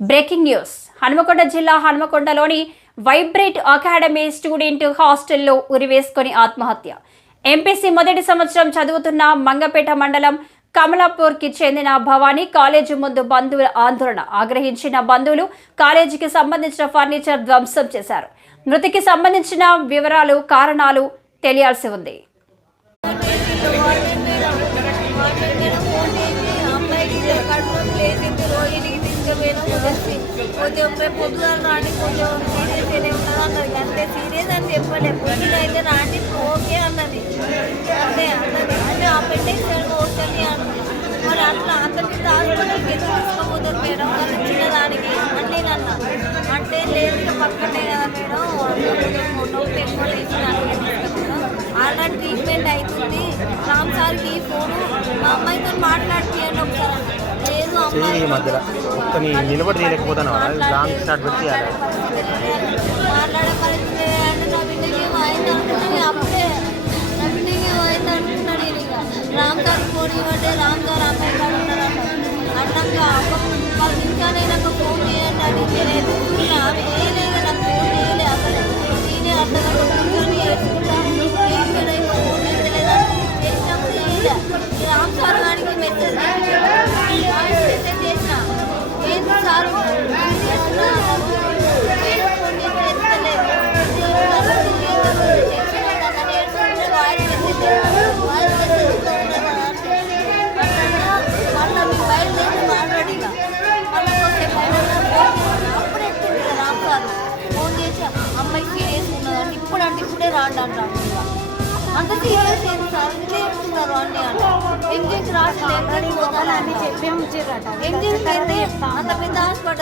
Breaking news. Hanumakonda జిల్లా హనుమకొండలోని vibrate academy student హాస్టల్లో ఉరివేసుకొని ఆత్మహత్య. ఎంపీసీ మొదటి సంవత్సరం చదువుతున్న మంగపేట మండలం కమలాపూర్కి చెందిన భవానీ కాలేజీ ముందు బంధువుల ఆందోళన. ఆగ్రహించిన బంధువులు కాలేజీకి సంబంధించిన ఫర్నిచర్ ధ్వంసం చేశారు. మృతికి సంబంధించిన వివరాలు కారణాలు తెలియాల్సి ఉంది. రోహిణికి తీసుకుపోయినా వచ్చి కొంచెం రేపు రాండి కొంచెం సీరియస్ ఏనే ఉన్నది అన్నది. అంతే సీరియస్ అని చెప్పలే. పొద్దున అయితే రాండి ఓకే అన్నది. అంతే అన్నది. అంటే ఆ పెళ్ళికి ఓకే అన్నది. మరి అట్లా అంతకి హాస్పిటల్కి ఎందుకు మేడం. కానీ చిన్నదానికి అని నేను అన్నా అంటే లేదు పక్కనే కదా మేడం. నొప్పి ఎక్కువ లేచి ఆల్రెడీ ట్రీట్మెంట్ అవుతుంది రామ్ సార్కి ఫోను. మా అమ్మాయితో మాట్లాడితే లేదు అమ్మాయి చేయి ఈ మధ్యలో. ఒక్కని నిలబడి తీయలేకపోతున్నావా లాంగ్ షాట్ పెట్టి చేయాలి. రామ్ గారు లేదు అంటే నా బిడ్డకి ఏమో అమ్మాయి సీరియస్ ఉన్నదంటే ఇప్పుడు అంటే ఇప్పుడే రాండి అంటాను ఇక అంత సీరియస్ ఏంటి సార్? అంటే ఎంజెక్స్ రాసి అన్ని చెప్పి ఉంచారట ఎంజెక్స్ అయితే అంత పెద్ద హాస్పిటల్